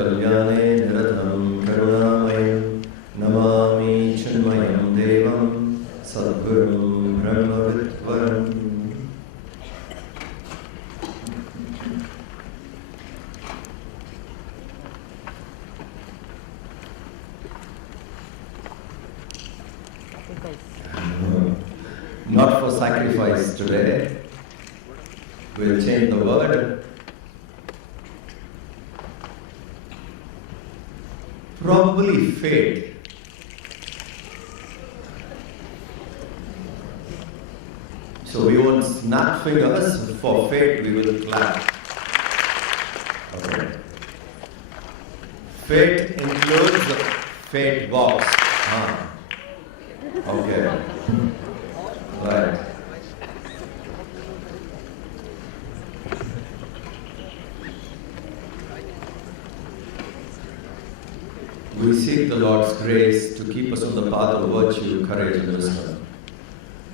कल्याणे निरतं करुणामयं नमामि चिन्मयं देवं सद्गुरुं ब्रह्मविद्वरम्। Not for sacrifice today. We'll change the word. Probably fate. So we won't snap fingers. For fate, we will clap. Okay. Fate includes fate box. Okay. Right. We seek the Lord's grace to keep us on the path of virtue, courage, and wisdom.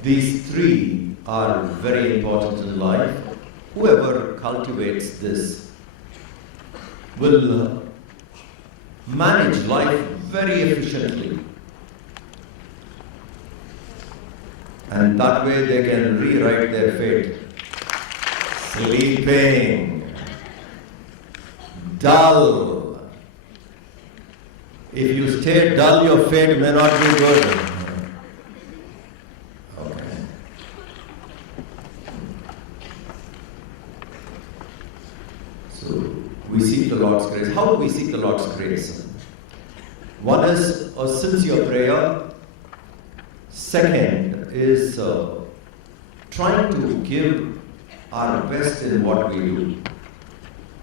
These three are very important in life. Whoever cultivates this will manage life very efficiently. And that way they can rewrite their fate. Sleeping, dull. If you stay dull, your fate may not be good. Okay. So, we seek the Lord's grace. How do we seek the Lord's grace? One is a sincere prayer. Second is trying to give our best in what we do.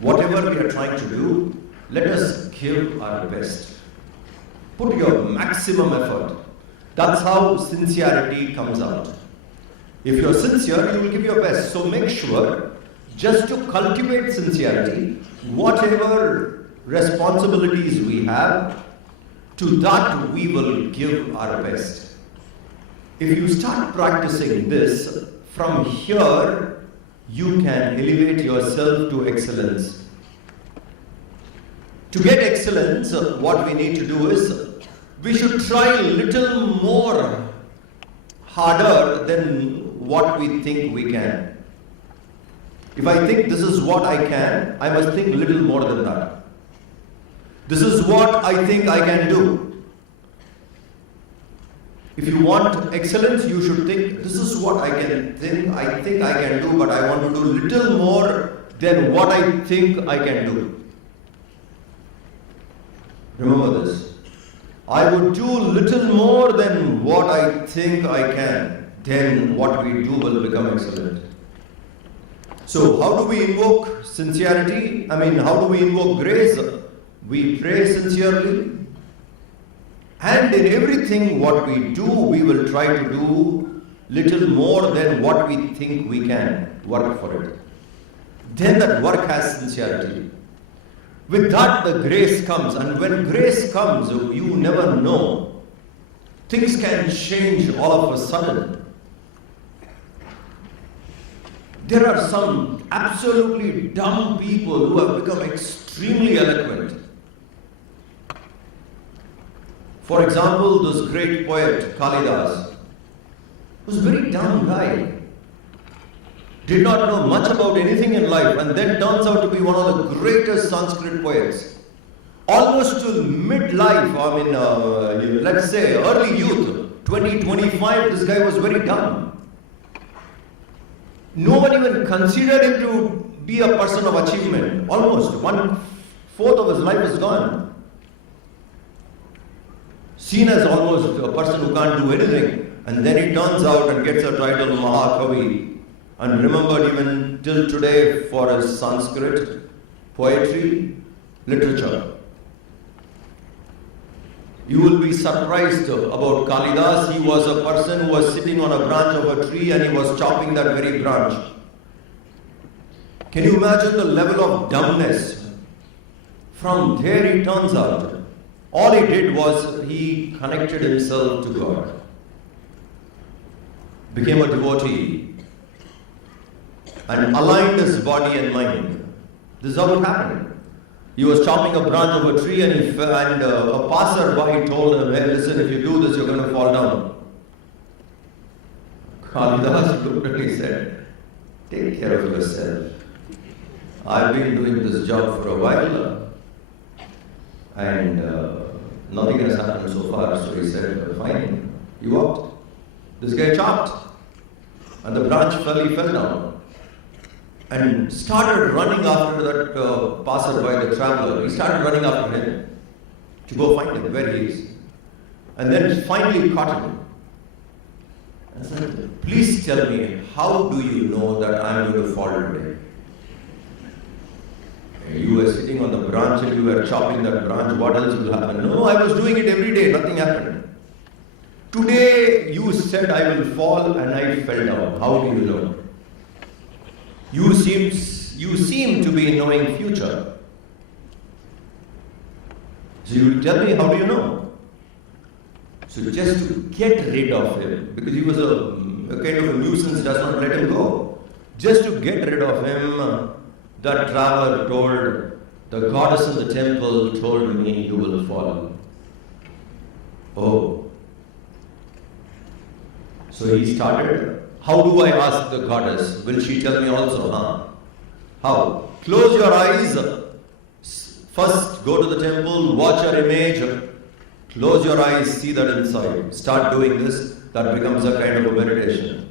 Whatever we are trying to do, let us give our best. Put your maximum effort. That's how sincerity comes out. If you're sincere, you will give your best. So make sure, just to cultivate sincerity, whatever responsibilities we have, to that we will give our best. If you start practicing this, from here, you can elevate yourself to excellence. To get excellence, what we need to do is, we should try a little more harder than what we think we can. If I think this is what I can, I must think a little more than that. This is what I think I can do. If you want excellence, you should think, this is what I think I can do, but I want to do little more than what I think I can do. Remember this. I would do little more than what I think I can. Then what we do will become excellent. So how do we invoke sincerity? How do we invoke grace? We pray sincerely. And in everything what we do, we will try to do little more than what we think we can. Work for it. Then that work has sincerity. With that, the grace comes, and when grace comes, you never know. Things can change all of a sudden. There are some absolutely dumb people who have become extremely eloquent. For example, this great poet, Kalidas, was a very dumb guy. Did not know much about anything in life, and then turns out to be one of the greatest Sanskrit poets. Almost to midlife, let's say early youth, 20, 25, this guy was very dumb. No one even considered him to be a person of achievement. Almost 1/4 of his life is gone. Seen as almost a person who can't do anything. And then he turns out and gets a title Mahakavi, and remembered even till today for his Sanskrit, poetry, literature. You will be surprised about Kalidas. He was a person who was sitting on a branch of a tree and he was chopping that very branch. Can you imagine the level of dumbness? From there he turns out. All he did was he connected himself to God. Became a devotee. And aligned his body and mind. This is how it happened. He was chopping a branch of a tree and a passerby told him, hey, listen, if you do this, you're going to fall down. Kalidas looked at him and said, take care of yourself. I've been doing this job for a while and nothing has happened so far. So he said, fine. He walked. This guy chopped and the branch he fell down. And started running after that passerby, the traveler. He started running after him to go find him, where he is. And then finally caught him. And said, please tell me, how do you know that I am going to fall today? You were sitting on the branch and you were chopping that branch. What else will happen? No, I was doing it every day. Nothing happened. Today you said I will fall and I fell down. How do you know? You seem to be knowing future. So you tell me, how do you know? So just to get rid of him, because he was a kind of a nuisance, does not let him go. Just to get rid of him, that traveler told, the goddess in the temple told me you will fall. Oh. So he started. How do I ask the goddess? Will she tell me also? How? Close your eyes. First go to the temple, watch your image. Close your eyes, see that inside. Start doing this. That becomes a kind of a meditation.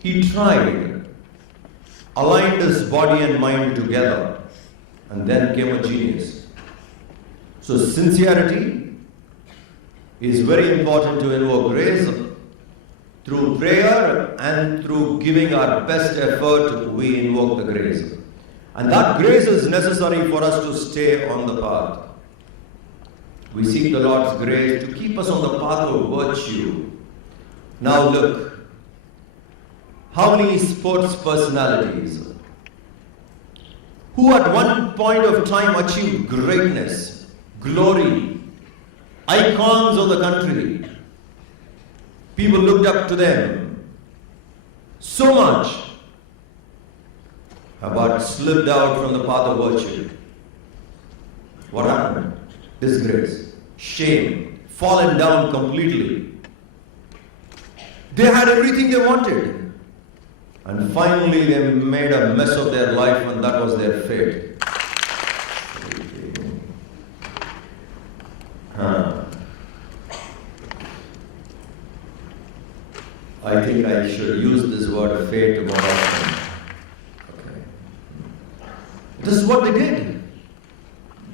He tried. Aligned his body and mind together. And then came a genius. So sincerity is very important to invoke grace. Through prayer and through giving our best effort, we invoke the grace. And that grace is necessary for us to stay on the path. We seek the Lord's grace to keep us on the path of virtue. Now look, how many sports personalities who at one point of time achieved greatness, glory, icons of the country, people looked up to them so much, but slipped out from the path of virtue. What happened? Disgrace, shame, fallen down completely. They had everything they wanted. And finally they made a mess of their life, and that was their fate. I think I should use this word fate more often. Okay. This is what they did.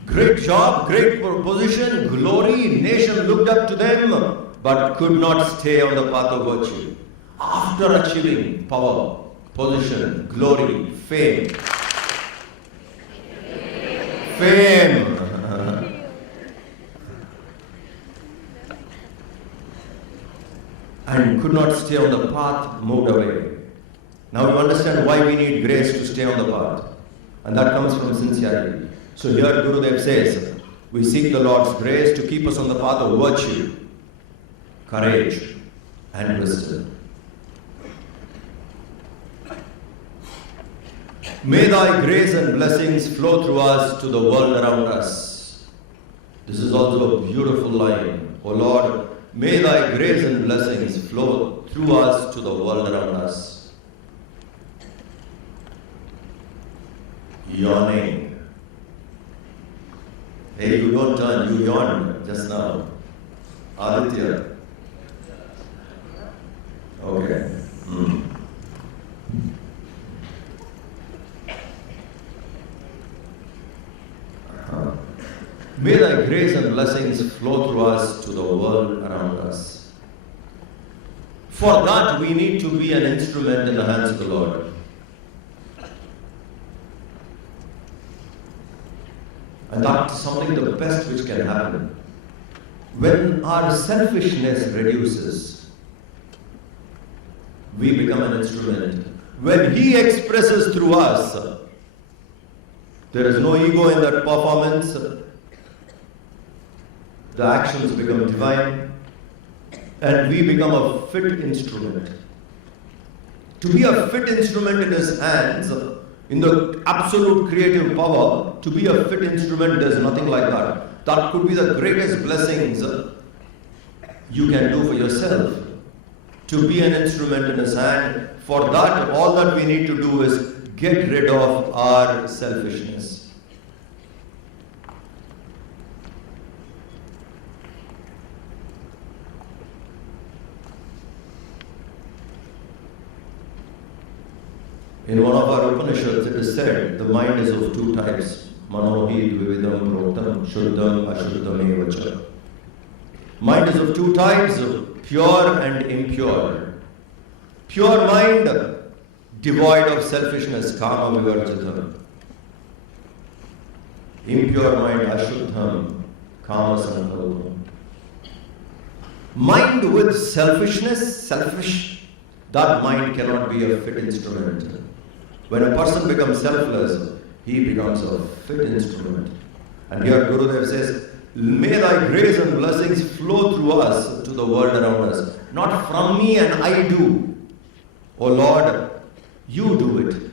Great job, great position, glory, nation looked up to them, but could not stay on the path of virtue. After achieving power, position, glory, fame. Fame. And could not stay on the path, moved away. Now you understand why we need grace to stay on the path. And that comes from sincerity. So here Gurudev says, we seek the Lord's grace to keep us on the path of virtue, courage, and wisdom. May thy grace and blessings flow through us to the world around us. This is also a beautiful line. O Lord, may thy grace and blessings flow through us to the world around us. Yawning. Hey, you don't turn, you yawned just now. Aditya. Okay. world around us. For that, we need to be an instrument in the hands of the Lord. And that's something the best which can happen. When our selfishness reduces, we become an instrument. When He expresses through us, there is no ego in that performance. The actions become divine, and we become a fit instrument. To be a fit instrument in His hands, in the absolute creative power, to be a fit instrument, there's nothing like that. That could be the greatest blessings you can do for yourself. To be an instrument in His hand, for that, all that we need to do is get rid of our selfishness. In one of our Upanishads, it is said, the mind is of two types. Manohi dvividam proktam shuddham ashuddham evacha. Mind is of two types, pure and impure. Pure mind, devoid of selfishness, kama vivarjitam. Impure mind, ashuddham, kama sankalpam. Mind with selfishness, that mind cannot be a fit instrument. When a person becomes selfless, he becomes a fit instrument. And here Gurudev says, may thy grace and blessings flow through us to the world around us. Not from me and I do. Oh Lord, you do it.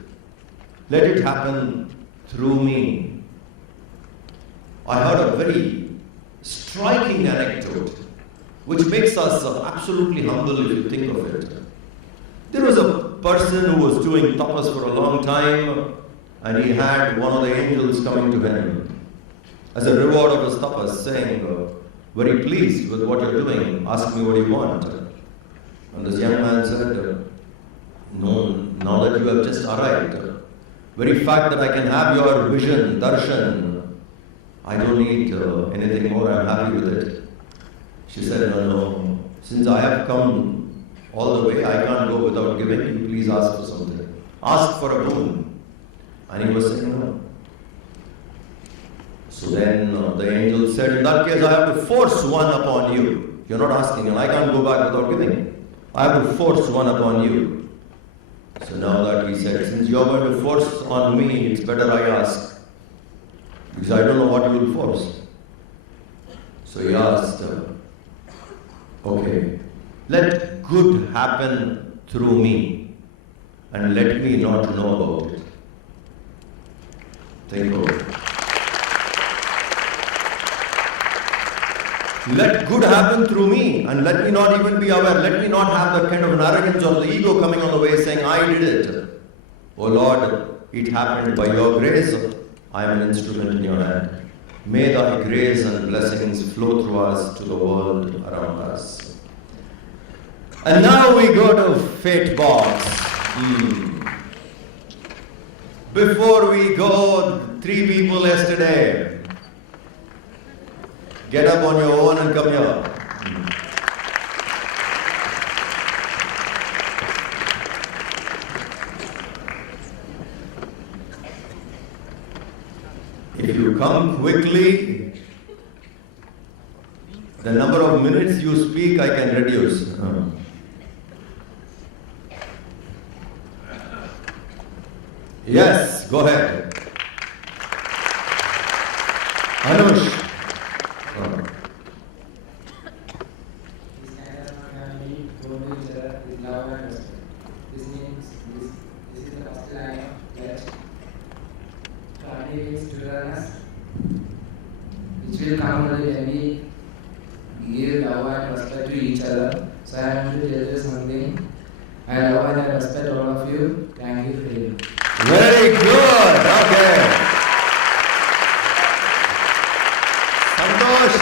Let it happen through me. I heard a very striking anecdote which makes us absolutely humble if you think of it. There was a person who was doing tapas for a long time, and he had one of the angels coming to him as a reward of his tapas, saying, very pleased with what you're doing, ask me what you want. And this young man said, no, now that you have just arrived, very fact that I can have your vision, darshan, I don't need anything more, I'm happy with it. She said, no, since I have come all the way, I can't go without giving. You please ask for something. Ask for a boon. And he was saying no. So then the angel said, in that case, I have to force one upon you. You're not asking, and I can't go back without giving. I have to force one upon you. So now that he said, since you're going to force on me, it's better I ask. Because I don't know what you will force. So he asked, okay, let good happen through me and let me not know about it. Think of it. Let good happen through me and let me not even be aware. Let me not have that kind of an arrogance or the ego coming on the way saying, I did it. Oh Lord, it happened by your grace. I am an instrument in your hand. May thy grace and blessings flow through us to the world around us. And now we go to Fate Box. Before we go, 3 people yesterday. Get up on your own and come here. If you come quickly, the number of minutes you speak I can reduce. Yes, go ahead. Anush. This kind of family go to each other with love and respect. This means this is the first line of pledge. Family means togetherness, which will come only when we give love and respect to each other. So I want to tell you something. I love and I respect all of you. Thank you for it. Very good. Okay. Santosh.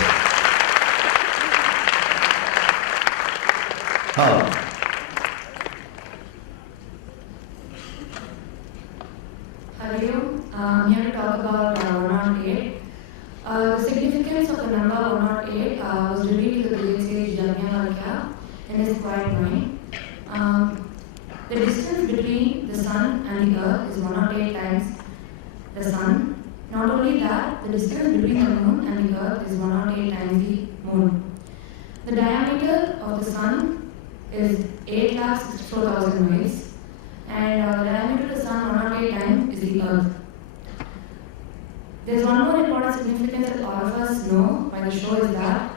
Hari Om. I'm here to talk about 108. The significance of the number 108 was revealed to the and the earth is 108 times the sun. Not only that, the distance between the moon and the earth is 108 times the moon. The diameter of the sun is 8,64,000 miles, and the diameter of the sun 108 times is the earth. There's one more important significance that all of us know by the show is that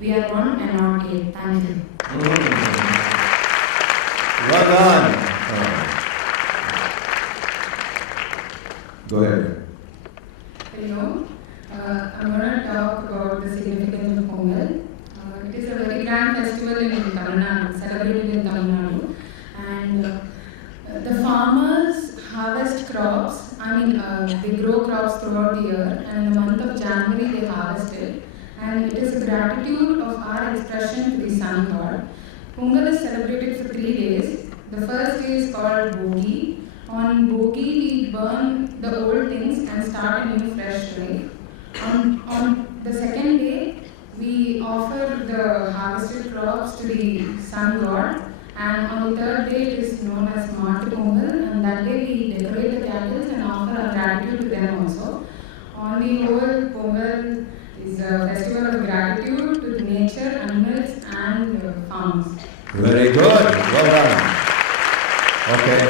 we are one and not eight. Thank you. Well done. Go ahead. Hello, I'm going to talk about the significance of Pongal. It is a very grand festival in Tamil Nadu, celebrated in Tamil Nadu, and the farmers harvest crops. They grow crops throughout the year, and in the month of January they harvest it, and it is a gratitude of our expression to the sun god. Pongal is celebrated for 3 days. The first day is called Bogi. On Bogi, we burn the old things and start a new fresh life. On the second day, we offer the harvested crops to the sun god. And on the third day, it is known as Matu Pongal, and that day we decorate the candles and offer our gratitude to them also. On the whole, Pongal is a festival of gratitude to nature, animals, and farmers. Very good. Well done. Okay.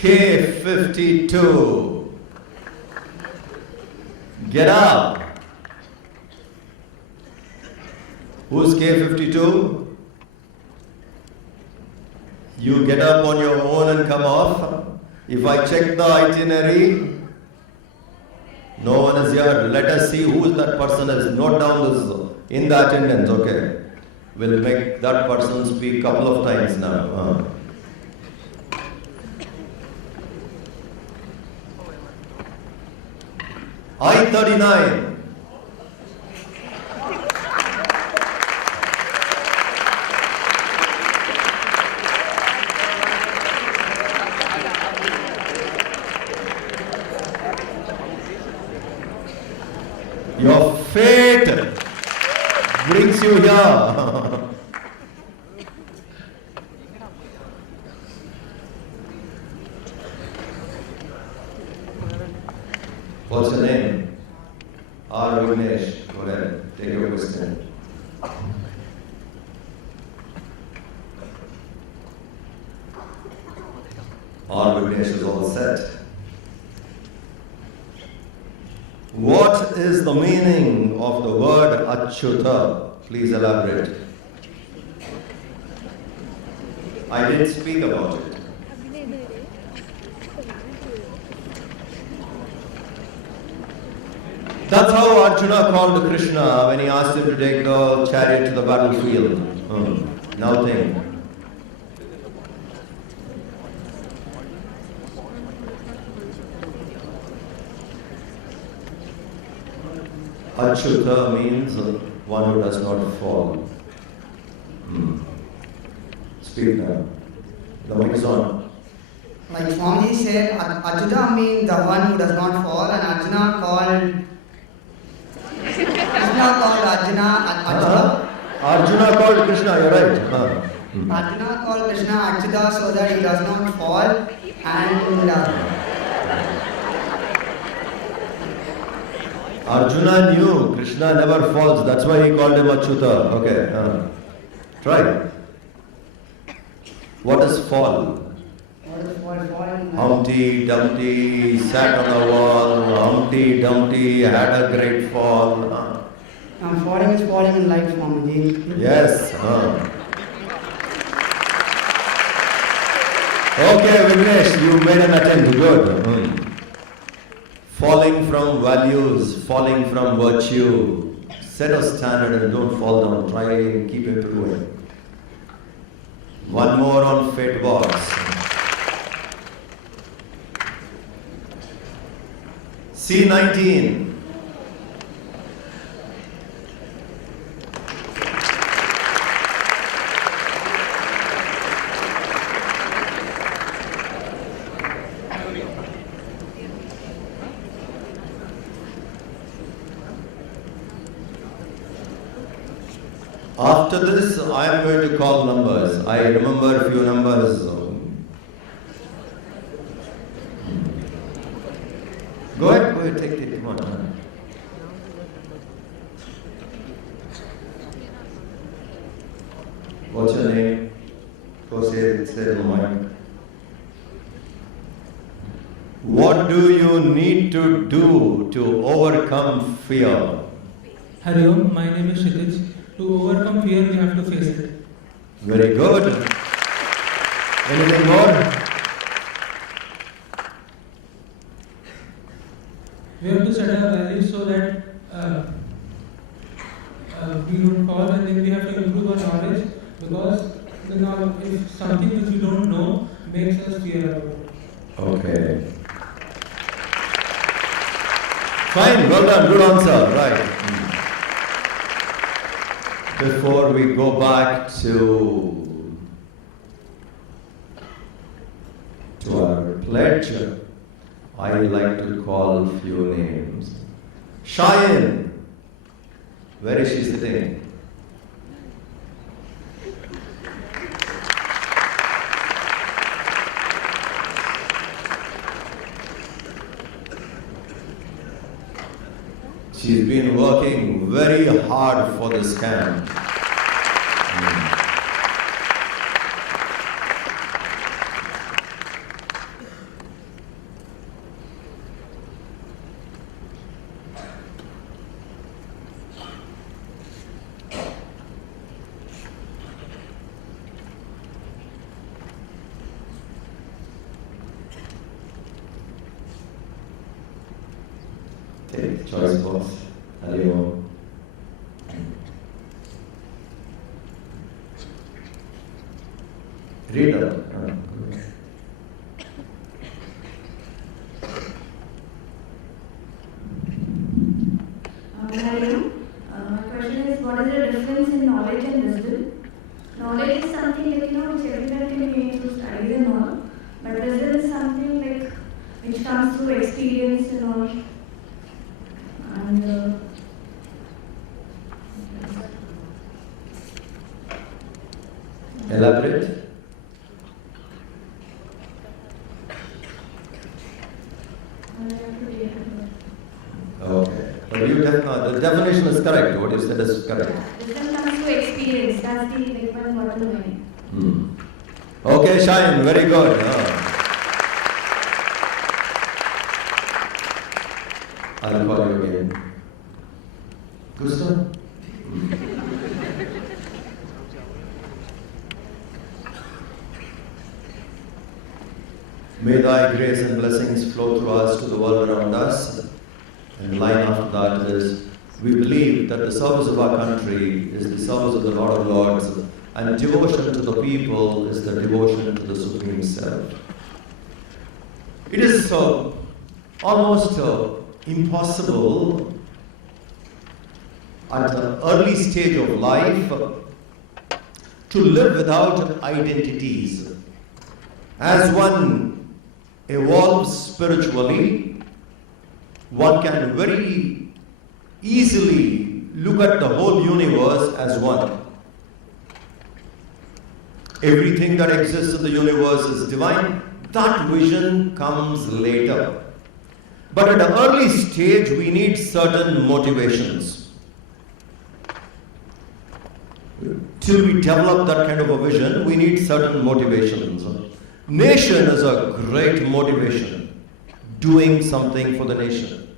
K52. Get up. Who's K52? You get up on your own and come off. If I check the itinerary, no one is here. Let us see who that person is. Note down this in the attendance, okay? We'll make that person speak couple of times now. I-39. Your fate brings you here. What's your name? R. Vignesh. Go ahead. Take your question. R. Vignesh is all set. What is the meaning of the word Achyuta? Please elaborate. I didn't speak about it. That's how Arjuna called Krishna when he asked him to take the chariot to the battlefield. Now think. Achyuta means one who does not fall. Speak now. The mic is on. Like Swamiji said, Achyuta means the one who does not fall, and Arjuna called Arjuna Achyuta. Arjuna called Krishna, you're right. Arjuna called Krishna Achyuta so that he does not fall, and Arjuna knew Krishna never falls, that's why he called him Achyuta. Okay. Try. What is fall? Humpty Dumpty sat on the wall, Humpty Dumpty had a great fall. falling is falling in life, Swamiji. Yes. Okay, Vignesh, you made an attempt. Good. Falling from values, falling from virtue. Set a standard and don't fall down. Try and keep improving. One more on Fate Box. C19. after this, I am going to call numbers. I remember a few numbers. Go ahead, take it. Come on. What's your name? Go say it in the mic. What do you need to do to overcome fear? Hello, my name is Kshitij. To overcome fear, we have to face it. Very good. Anything more? We have to set our values so that we don't fall, and then we have to improve our knowledge, because if something which we don't know makes us fear about it. Okay. Fine, well done, good answer, right. Before we go back to our pledge, I would like to call a few names. Cheyenne, where is she sitting? She's been working very hard for this camp. Take the choice box. Hello. Read out. Hello. My question is, what is the difference in knowledge and wisdom? Knowledge is something which everyone can gain through studies and all, but wisdom is something which comes through experience and all. And Elaborate. Okay. But the definition is correct. What you said is correct. wisdom comes through experience. That's the one bottom line. Okay, Cheyenne, very good. I'll call you again. Gustav? May thy grace and blessings flow through us to the world around us. And line after that is, we believe that the service of our country is the service of the Lord of Lords, and devotion to the people is the devotion to the Supreme Self. It is almost impossible at an early stage of life to live without identities. As one evolves spiritually, one can very easily look at the whole universe as one. Everything that exists in the universe is divine. That vision comes later. But at an early stage, we need certain motivations. Till we develop that kind of a vision, we need certain motivations. Nation is a great motivation, doing something for the nation.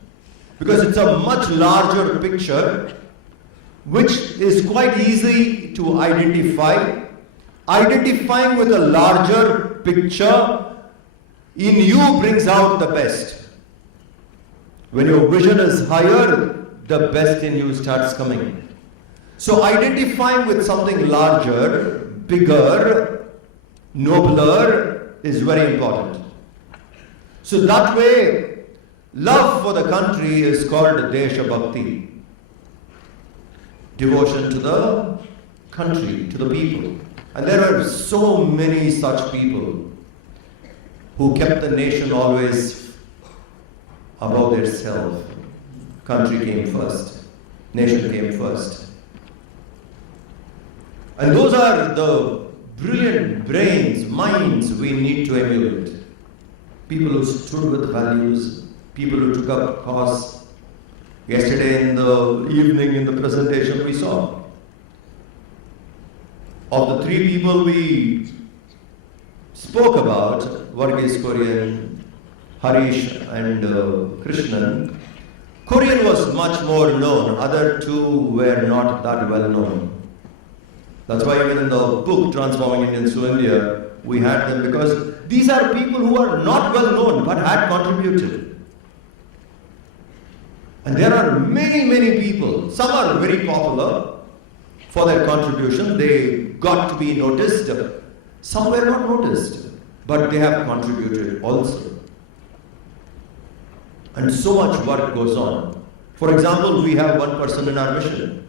Because it's a much larger picture, which is quite easy to identify. Identifying with a larger picture in you brings out the best. When your vision is higher, the best in you starts coming. So identifying with something larger, bigger, nobler is very important. So that way, love for the country is called Desha Bhakti. Devotion to the country, to the people. And there are so many such people who kept the nation always above their self. Country came first. Nation came first. And those are the brilliant brains, minds we need to emulate. People who stood with values, people who took up cause. Yesterday in the evening in the presentation we saw, of the three people we spoke about, Varghese Korean, Harish and Krishnan, Korean was much more known, other two were not that well known. That's why even in the book Transforming Indians to India, we had them, because these are people who are not well known but had contributed. And there are many, many people, some are very popular for their contribution, they got to be noticed, some were not noticed, but they have contributed also. And so much work goes on. For example, we have one person in our mission,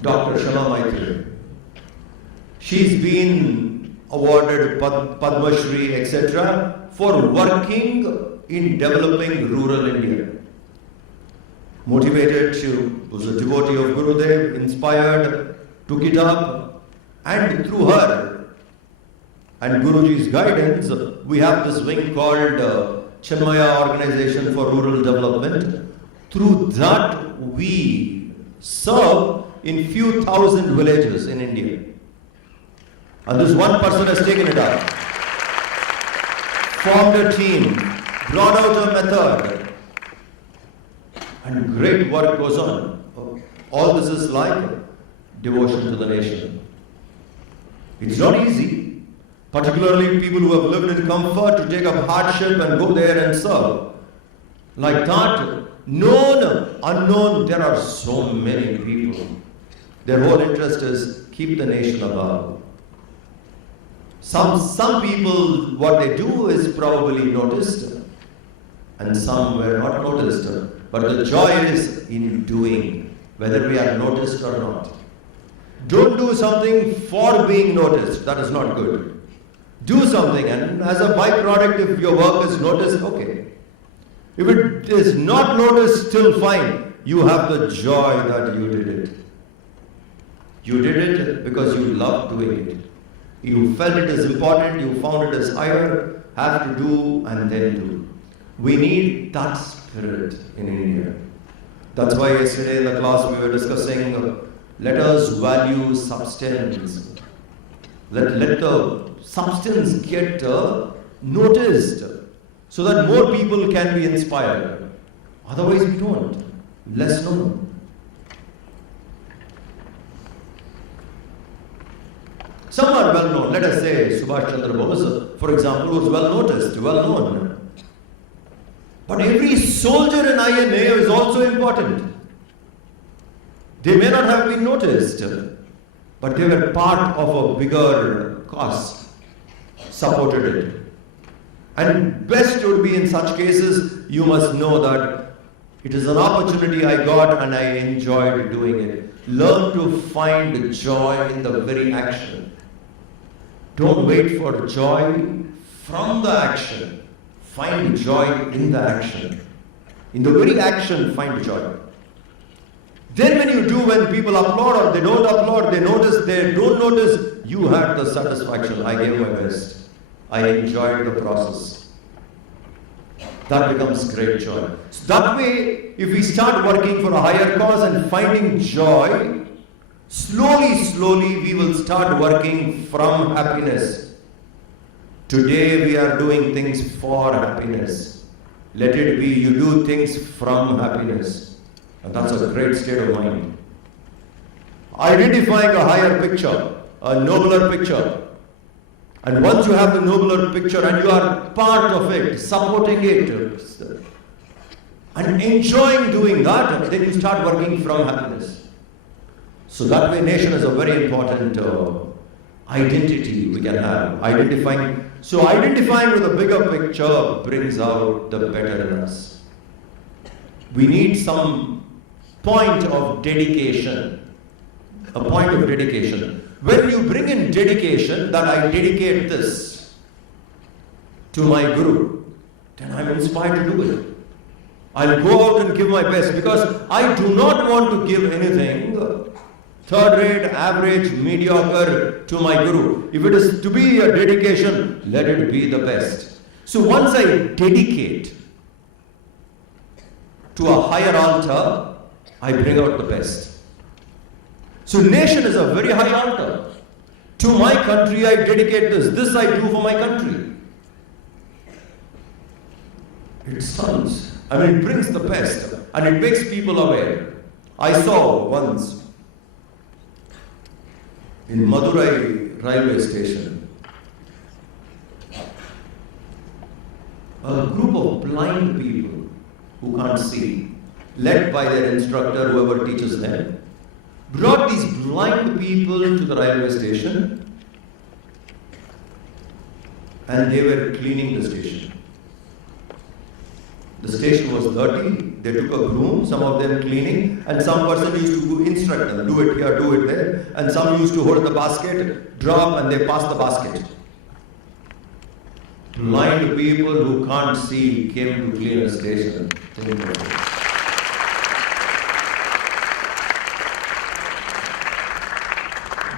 Dr. Shama Maitri. She's been awarded Padma Shri, etc. for working in developing rural India. Motivated, she was a devotee of Gurudev, inspired, took it up, and through her and Guruji's guidance, we have this wing called Chinmaya Organization for Rural Development. Through that, we serve in few thousand villages in India. And this one person has taken it up, formed a team, brought out a method, and great work goes on. All this is like devotion to the nation. It's not easy, particularly people who have lived in comfort, to take up hardship and go there and serve. Like that, known, unknown, there are so many people. Their whole interest is keep the nation above. Some people, what they do is probably noticed, and some were not noticed. But the joy is in doing, whether we are noticed or not. Don't do something for being noticed, that is not good. Do something, and as a byproduct, if your work is noticed, okay. If it is not noticed, still fine. You have the joy that you did it. You did it because you loved doing it. You felt it is important, you found it as higher, have to do and then do. We need that spirit in India. That's why yesterday in the class we were discussing, let us value substance. Let the substance get noticed so that more people can be inspired. Otherwise we don't. Less known. Some are well known. Let us say Subhash Chandra Bose, for example, was well noticed, well known. But every soldier in INA is also important. They may not have been noticed, but they were part of a bigger cause, supported it. And best would be in such cases, you must know that it is an opportunity I got and I enjoyed doing it. Learn to find joy in the very action. Don't wait for joy from the action. Find joy in the action. In the very action, find joy. Then when you do, when people applaud or they don't applaud, they notice, they don't notice, you had the satisfaction. I gave my best. I enjoyed the process. That becomes great joy. So that way, if we start working for a higher cause and finding joy, slowly we will start working from happiness. Today we are doing things for happiness. Let it be you do things from happiness. And that's a great state of mind. Identifying a higher picture, a nobler picture. And once you have the nobler picture and you are part of it, supporting it, and enjoying doing that, then you start working from happiness. So that way nation is a very important identity we can have. So identifying with a bigger picture brings out the better in us. We need some point of dedication. A point of dedication. When you bring in dedication, that I dedicate this to my Guru, then I'm inspired to do it. I'll go out and give my best because I do not want to give anything third rate, average, mediocre to my guru. If it is to be a dedication, let it be the best. So once I dedicate to a higher altar, I bring out the best. So nation is a very high altar. To my country, I dedicate this. This I do for my country. It sounds, it brings the best and it makes people aware. I saw once in Madurai railway station a group of blind people who can't see, led by their instructor, whoever teaches them, brought these blind people to the railway station and they were cleaning the station. The station was dirty, they took a broom, some of them cleaning, and some person used to instruct them, do it here, do it there, and some used to hold the basket, drop, and they pass the basket. Blind people who can't see came to clean a station.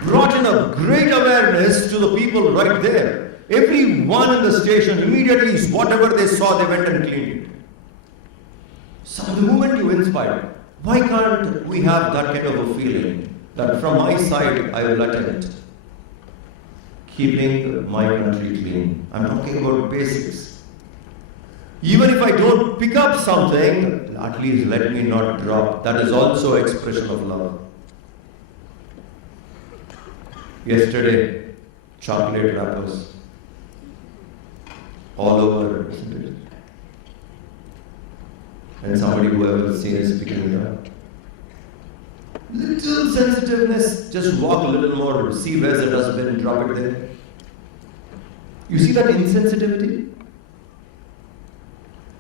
Brought in a great awareness to the people right there. Everyone in the station immediately, whatever they saw, they went and cleaned it. So the moment you inspire, why can't we have that kind of a feeling that from my side I will attend keeping my country clean? I'm talking about basics. Even if I don't pick up something, at least let me not drop. That is also expression of love. Yesterday, chocolate wrappers all over, isn't it? And somebody who ever seen is picking it up. Little sensitiveness, just walk a little more, see where's the dustbin, drop it there. You see that insensitivity?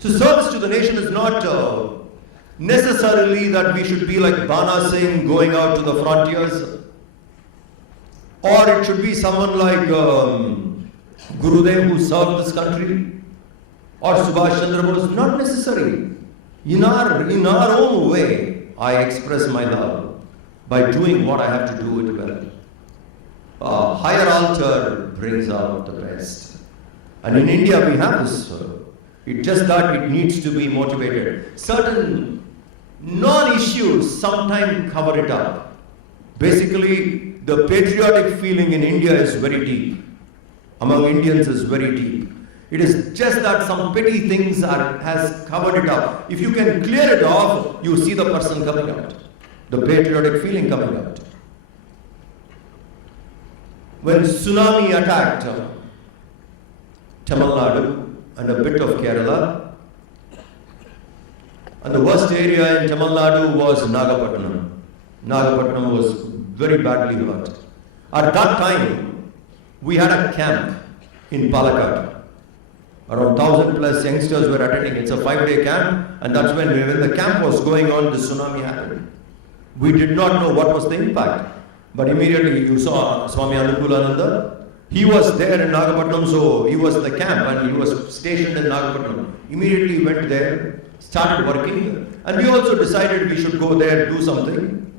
So service to the nation is not necessarily that we should be like Bana Singh going out to the frontiers, or it should be someone like Gurudev who served this country, or Subhash Chandra Bose. Not necessary. In our own way, I express my love by doing what I have to do it well. A higher altar brings out the best. And in India we have this. It's just that it needs to be motivated. Certain non-issues sometimes cover it up. Basically, the patriotic feeling in India is very deep. Among Indians is very deep. It is just that some petty things has covered it up. If you can clear it off, you see the person coming out. The patriotic feeling coming out. When tsunami attacked Tamil Nadu and a bit of Kerala, and the worst area in Tamil Nadu was Nagapattinam. Nagapattinam was very badly hurt. At that time, we had a camp in Palakkad. Around 1,000 plus youngsters were attending. It's a 5-day camp, and that's when the camp was going on, the tsunami happened. We did not know what was the impact. But immediately you saw Swami Anukulananda. He was there in Nagapattinam, so he was in the camp and he was stationed in Nagapattinam. Immediately went there, started working, and we also decided we should go there, do something.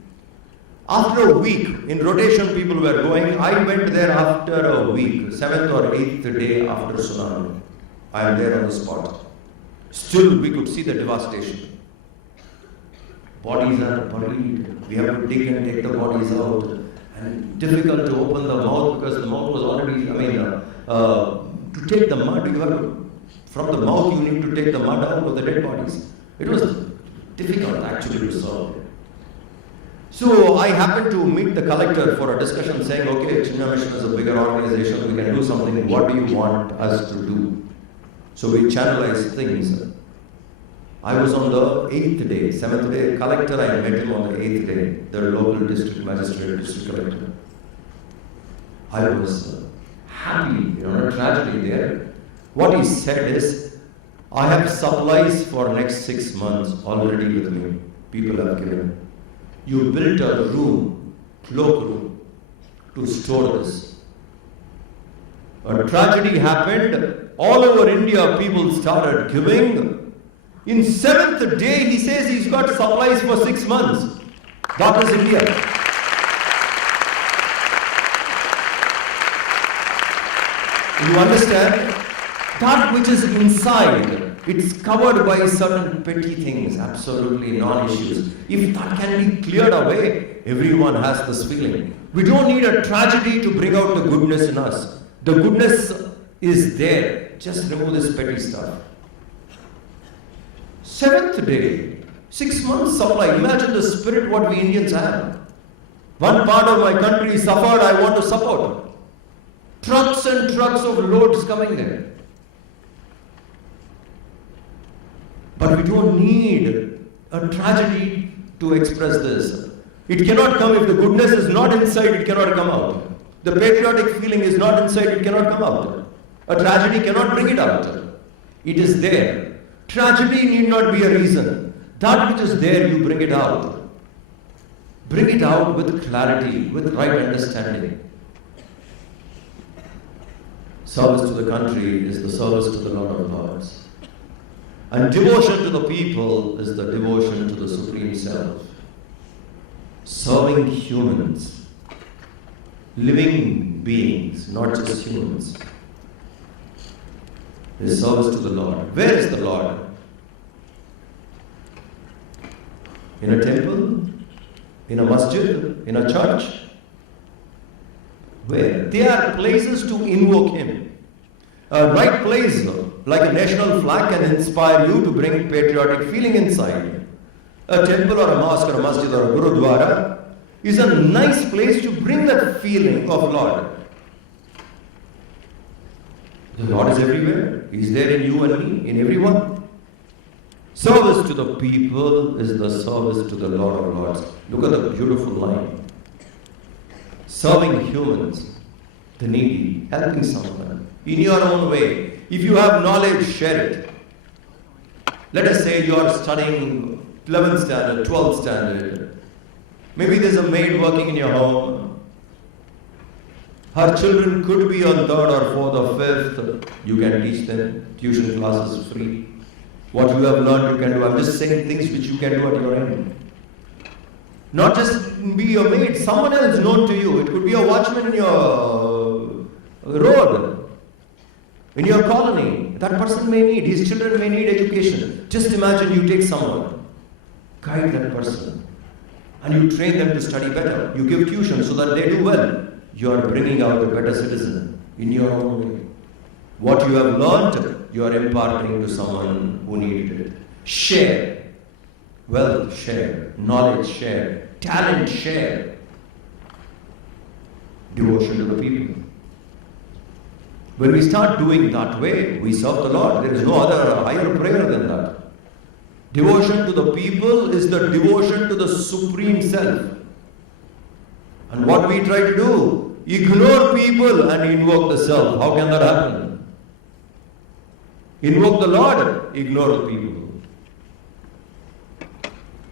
After a week, in rotation people were going. I went there after a week, 7th or 8th day after tsunami. I am there on the spot. Still we could see the devastation. Bodies are buried. We have to dig and take the bodies out. And difficult to open the mouth because the mouth was already, to take the mud, from the mouth you need to take the mud out of the dead bodies. It was difficult actually to solve. So I happened to meet the collector for a discussion saying, okay, Chinmaya Mission is a bigger organization, we can do something. What do you want us to do? So we channelized things. I was on the 8th day, 7th day, collector, I met him on the 8th day, the local district magistrate, district collector. I was happy, a tragedy there. What he said is, I have supplies for next 6 months already with me. People have given. You built a room, cloakroom, to store this. A tragedy happened, all over India people started giving. In 7th day, he says he's got supplies for 6 months. That is India. You understand? That which is inside, it's covered by certain petty things, absolutely non-issues. If that can be cleared away, everyone has this feeling. We don't need a tragedy to bring out the goodness in us. The goodness is there. Just remove this petty stuff. 7th day, 6 months supply. Imagine the spirit what we Indians have. One part of my country suffered, I want to support. Trucks and trucks of loads coming there. But we don't need a tragedy to express this. It cannot come if the goodness is not inside, it cannot come out. The patriotic feeling is not inside, it cannot come out. A tragedy cannot bring it out. It is there. Tragedy need not be a reason. That which is there, you bring it out. Bring it out with clarity, with right understanding. Service to the country is the service to the Lord of Lords. And devotion to the people is the devotion to the Supreme Self. Serving humans, living beings, not just humans, is service to the Lord. Where is the Lord? In a temple? In a masjid? In a church? Where? They are places to invoke Him. A right place, like a national flag, can inspire you to bring patriotic feeling inside. A temple or a mosque or a masjid or a gurudwara is a nice place to bring that feeling of Lord. The Lord is everywhere. He is there in you and me, in everyone. Service to the people is the service to the Lord of Lords. Look at the beautiful line. Serving humans, the needy, helping someone in your own way. If you have knowledge, share it. Let us say you are studying 11th standard, 12th standard. Maybe there's a maid working in your home. Her children could be on 3rd or 4th or 5th. You can teach them. Tuition classes free. What you have learned, you can do. I'm just saying things which you can do at your end. Not just be your maid, someone else known to you. It could be a watchman in your road, in your colony. That person may need, his children may need education. Just imagine you take someone, guide that person, and you train them to study better. You give tuition so that they do well. You are bringing out a better citizen in your own way. What you have learned, you are imparting to someone who needed it. Share. Wealth, share. Knowledge, share. Talent, share. Devotion to the people. When we start doing that way, we serve the Lord. There is no other higher prayer than that. Devotion to the people is the devotion to the Supreme Self. And what we try to do, ignore people and invoke the Self. How can that happen? Invoke the Lord, ignore the people.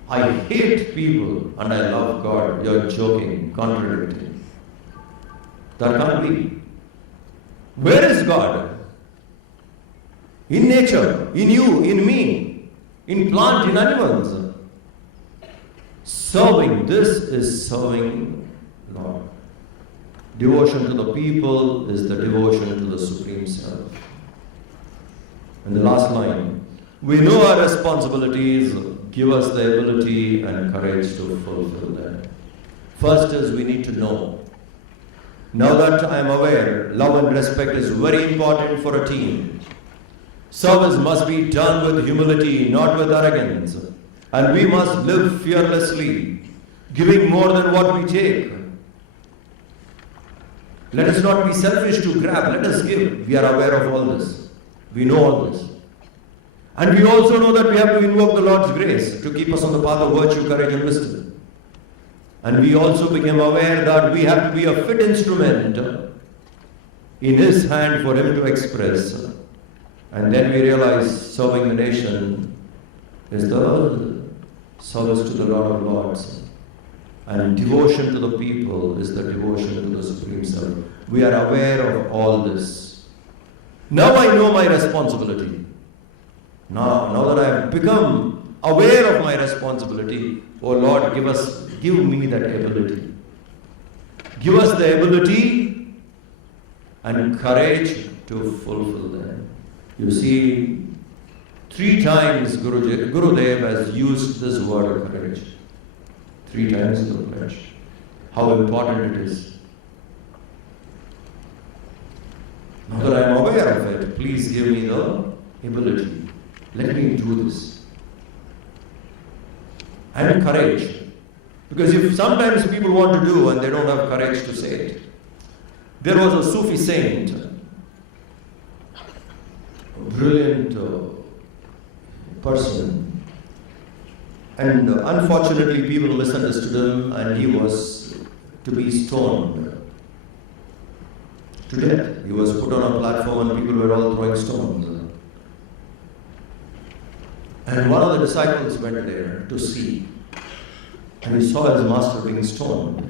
I hate people and I love God. You're joking, contradicting. That can't be. Where is God? In nature, in you, in me, in plant, in animals. Serving, this is serving Lord. Devotion to the people is the devotion to the Supreme Self. And the last line, we know our responsibilities, give us the ability and courage to fulfill them. First is we need to know. Now that I am aware, love and respect is very important for a team. Service must be done with humility, not with arrogance. And we must live fearlessly, giving more than what we take. Let us not be selfish to grab, let us give. We are aware of all this. We know all this. And we also know that we have to invoke the Lord's grace to keep us on the path of virtue, courage and wisdom. And we also became aware that we have to be a fit instrument in His hand for Him to express. And then we realize serving the nation is the service to the Lord of Lords. And devotion to the people is the devotion to the Supreme Self. We are aware of all this. Now I know my responsibility. Now that I have become aware of my responsibility, oh Lord, give me that ability. Give us the ability and courage to fulfill them. You see, 3 times Gurudev has used this word courage. 3 times in the pledge. How important it is. Now that I am aware of it, please give me the ability. Let me do this. And courage. Because if sometimes people want to do and they don't have courage to say it. There was a Sufi saint, a brilliant person, and unfortunately people misunderstood him and he was to be stoned to death. He was put on a platform and people were all throwing stones. And one of the disciples went there to see. And he saw his master being stoned.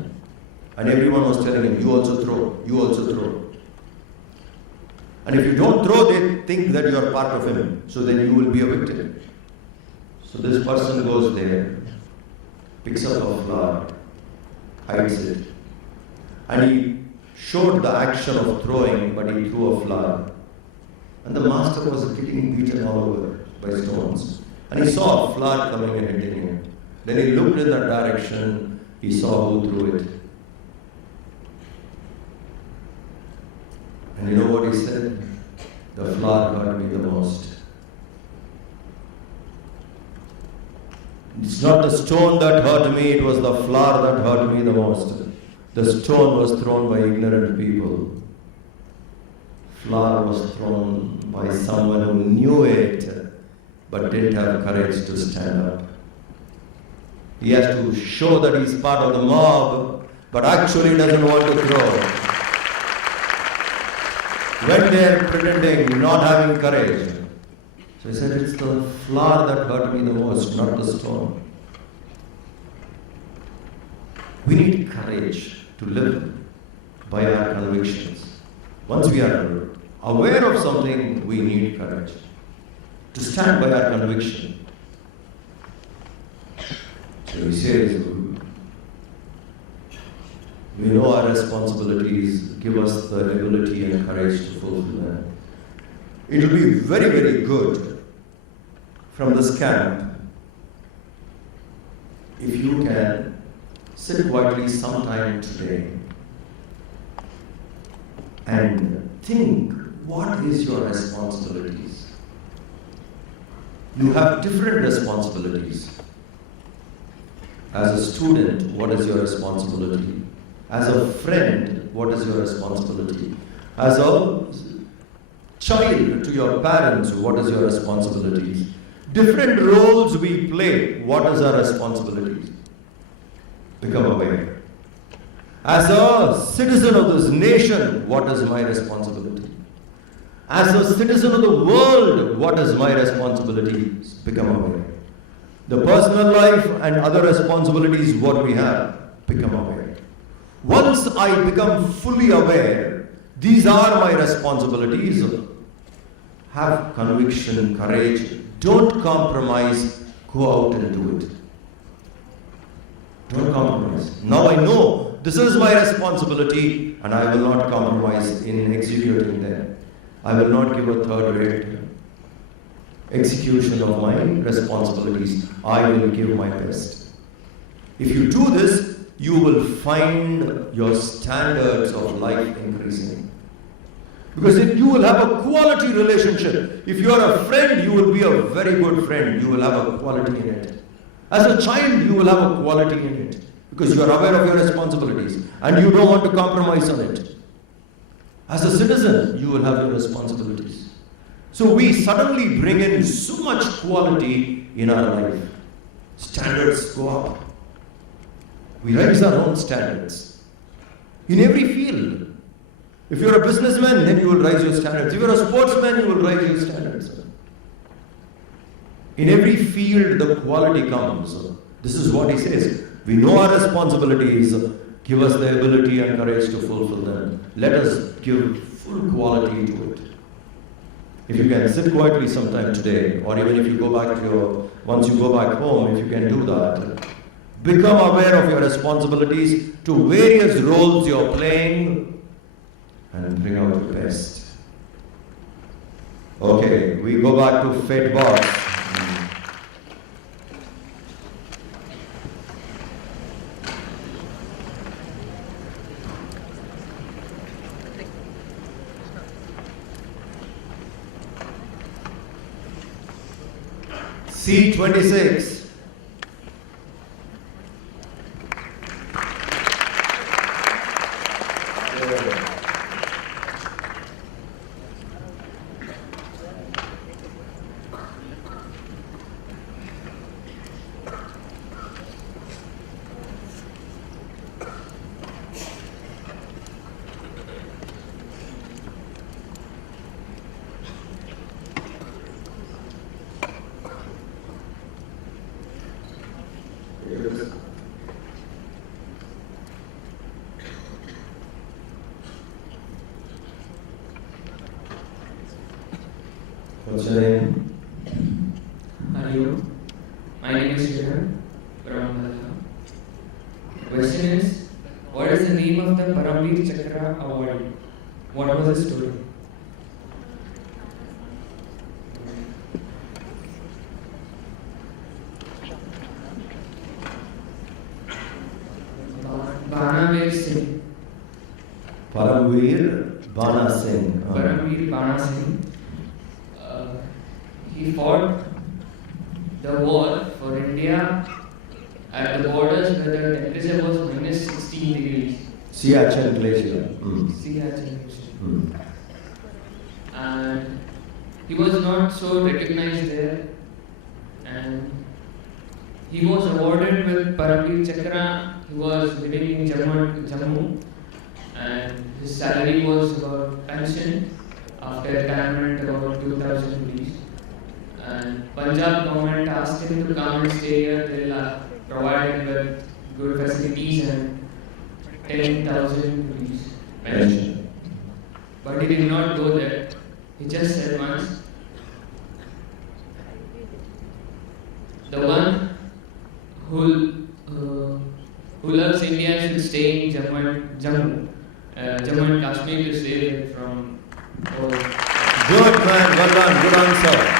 And everyone was telling him, you also throw, you also throw. And if you don't throw, they think that you are part of him. So then you will be a victim. So this person goes there, picks up a flower, hides it. And he showed the action of throwing, but he threw a flower. And the master was getting beaten all over by stones. And he saw a flower coming and hitting him. Then he looked in that direction, he saw who threw it. And you know what he said? The flower hurt me the most. It's not the stone that hurt me, it was the flower that hurt me the most. The stone was thrown by ignorant people. Flower was thrown by someone who knew it, but didn't have courage to stand up. He has to show that he's part of the mob, but actually doesn't want to throw. When they're pretending, not having courage. So he said, it's the flower that hurt me the most, not the stone. We need courage to live by our convictions. Once we are aware of something, we need courage to stand by our conviction. So he says, we know our responsibilities, give us the ability and courage to fulfill them. It will be very, very good from this camp if you can sit quietly sometime today and think, what is your responsibilities? You have different responsibilities. As a student, what is your responsibility? As a friend, what is your responsibility? As a child to your parents, what is your responsibility? Different roles we play, what is our responsibility? Become aware. As a citizen of this nation, what is my responsibility? As a citizen of the world, what is my responsibility? Become aware. The personal life and other responsibilities, what we have, become aware. Once I become fully aware, these are my responsibilities. Have conviction, courage. Don't compromise. Go out and do it. Don't compromise. Now I know this is my responsibility and I will not compromise in executing them. I will not give a third-rate execution of my responsibilities. I will give my best. If you do this, you will find your standards of life increasing. Because if you will have a quality relationship. If you are a friend, you will be a very good friend. You will have a quality in it. As a child, you will have a quality in it. Because you are aware of your responsibilities and you don't want to compromise on it. As a citizen, you will have your responsibilities. So we suddenly bring in so much quality in our life. Standards go up. We raise our own standards. In every field. If you're a businessman, then you will raise your standards. If you're a sportsman, you will raise your standards. In every field, the quality comes. This is what he says. We know our responsibilities. Give us the ability and courage to fulfill them. Let us give full quality to it. If you can sit quietly sometime today, or even if you go back to once you go back home, if you can do that, become aware of your responsibilities to various roles you're playing and bring out the best. Okay, we go back to Fate Box. C26. What's your name? Hello, my name is Shiran from Malaya. The question is, what is the name of the Paramveer Chakra award? What was the story? Banavir Singh. Paramveer Bana Singh. Paramveer Bana Singh. He fought the war for India at the borders where the temperature was minus 16 degrees. Siachen Glacier. Siachen Glacier. And he was not so recognized there, and he was awarded with Paramveer Chakra. He was living in Jammu, and his salary was about pension after retirement about 2,000 rupees. And Punjab government asked him to come and stay here. They'll provide him with good facilities and 10,000 rupees pension. But he did not go there. He just said once, the one who loves India should stay in Jammu and Kashmir to save it from. Good man, well done, good answer.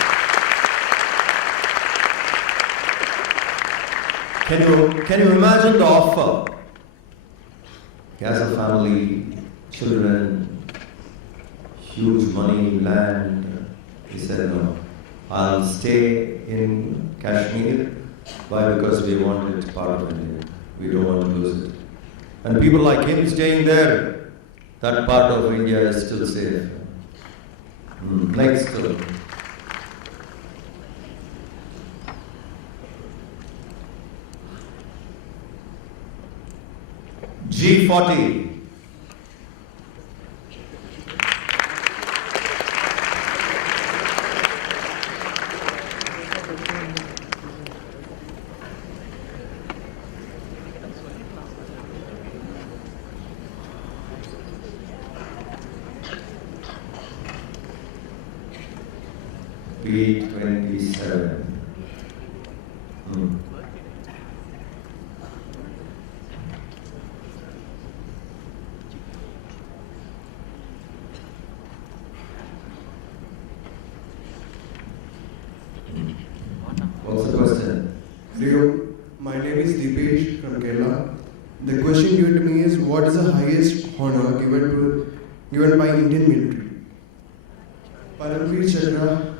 Can you imagine the offer? He has a family, children, huge money, land. He said, no, I'll stay in Kashmir. Why? Because we want it part of India. We don't want to lose it. And people like him staying there, that part of India is still safe. Next. G40. B27. What's the question? Leo, my name is Deepesh from Kerala. The question given to me is, what is the highest honor given by Indian military? Paramveer Chakra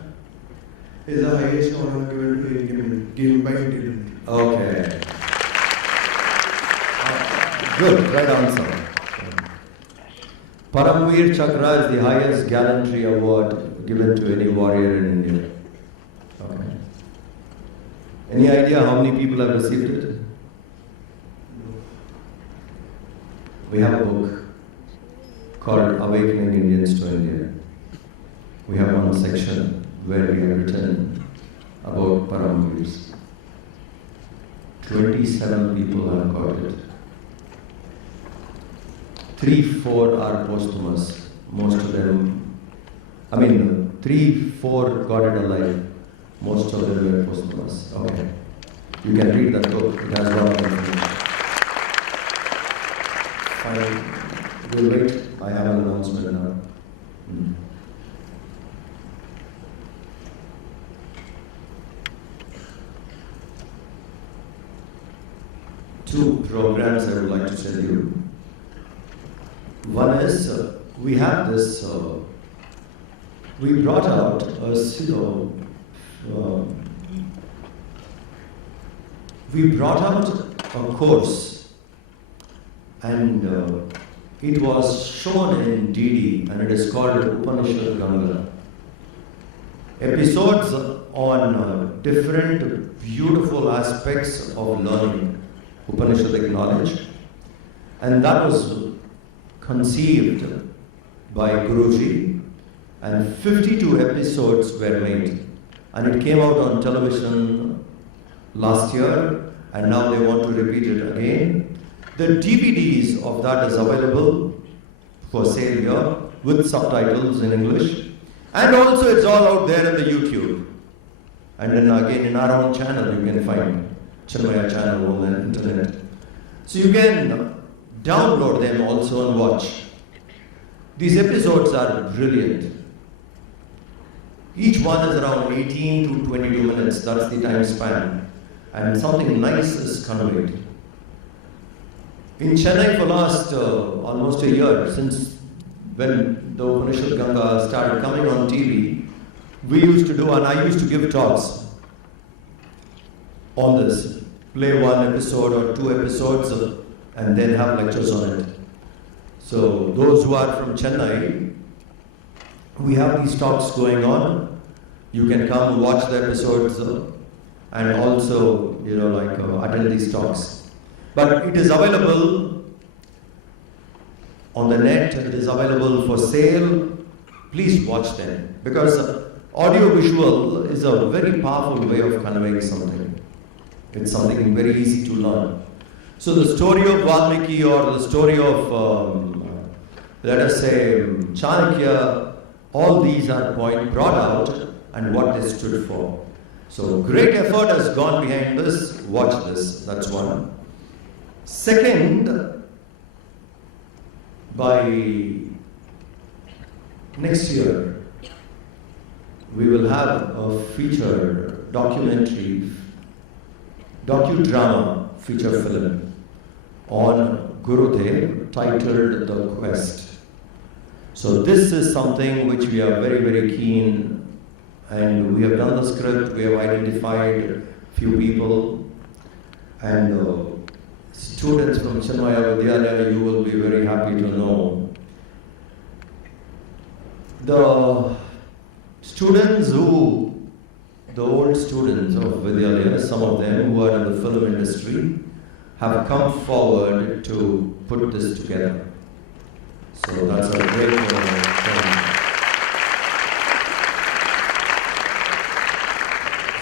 is the highest honor given by Indian military. Okay. Good, right answer. Paramveer Chakra is the highest gallantry award given to any warrior in India. Okay. Any idea how many people have received it? We have a book called Awakening Indians to India. We have one section where we have written about Paramveers. 27 people have got it. 3-4 are posthumous. Most of them, 3-4 got it alive. Most of them were posthumous. Okay. You can read that book. It has a lot of information. Fine. We'll wait. I have an announcement now. two programs I would like to tell you. One is we have this. We brought out a course, and it was shown in DD, and it is called Upanishad Ganga. Episodes on different beautiful aspects of learning Upanishadic knowledge, and that was conceived by Guruji, and 52 episodes were made, and it came out on television last year, and now they want to repeat it again. The DVDs of that is available for sale here with subtitles in English, and also it's all out there in the YouTube. And then again in our own channel you can find Chinmaya channel on the internet. So you can download them also and watch. These episodes are brilliant. Each one is around 18 to 22 minutes, that's the time span. And something nice is conveyed. In Chennai for last almost a year, since when the Upanishad Ganga started coming on TV, we used to do, and I used to give talks on this. Play one episode or two episodes and then have lectures on it. So those who are from Chennai, we have these talks going on. You can come watch the episodes and also, attend these talks. But it is available on the net, it is available for sale. Please watch them, because audio visual is a very powerful way of conveying something. It's something very easy to learn. So the story of Valmiki or the story of, let us say, Chanakya, all these are brought out and what they stood for. So great effort has gone behind this. Watch this, that's one. Second, by next year, we will have a feature documentary, docudrama feature film on Gurudev titled The Quest. So this is something which we are very, very keen, and we have done the script, we have identified few people, and students from Chinmaya Vidyalaya, you will be very happy to know. The students the old students of Vidyalaya, some of them who are in the film industry, have come forward to put this together. So that's a great thing.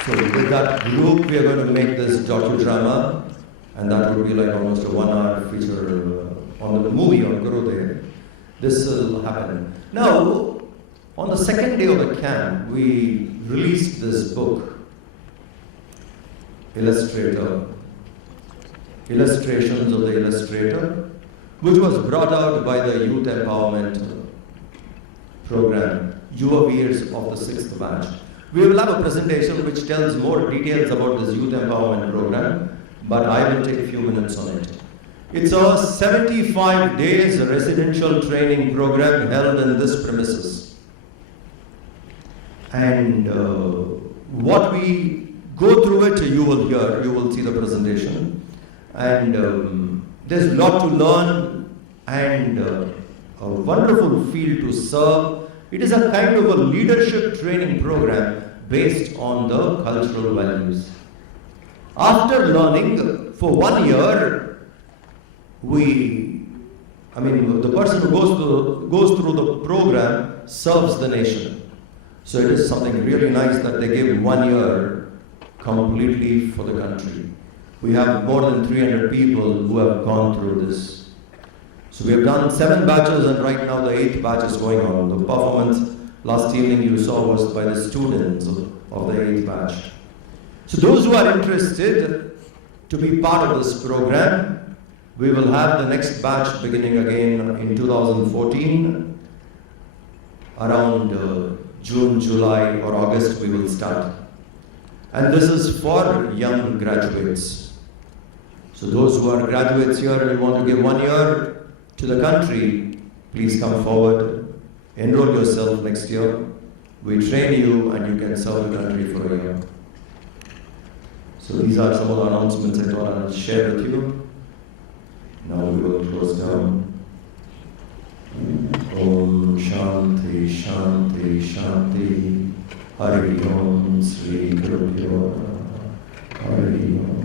So with that group, we are going to make this docudrama, and that would be like almost a 1 hour feature on the movie on Gurudev. This will happen. Now, on the second day of the camp, we released this book, Illustrations of the Illustrator, which was brought out by the Youth Empowerment Program, Yuva Veers of the 6th batch. We will have a presentation which tells more details about this Youth Empowerment Program, but I will take a few minutes on it. It's a 75 days residential training program held in this premises. And what we go through it, you will hear, you will see the presentation. And there's a lot to learn and a wonderful field to serve. It is a kind of a leadership training program based on the cultural values. After learning for 1 year, the person who goes through the program serves the nation. So it is something really nice that they give 1 year completely for the country. We have more than 300 people who have gone through this. So we have done 7 batches, and right now the 8th batch is going on. The performance last evening you saw was by the students of the 8th batch. So those who are interested to be part of this program, we will have the next batch beginning again in 2014. Around June, July or August we will start. And this is for young graduates. So those who are graduates here and you want to give 1 year to the country, please come forward, enroll yourself next year. We train you and you can serve the country for a year. So these are some of the announcements I thought I would share with you. Now we will close down. Om Shanti Shanti Shanti Hari Om Sri Guru Hari Om.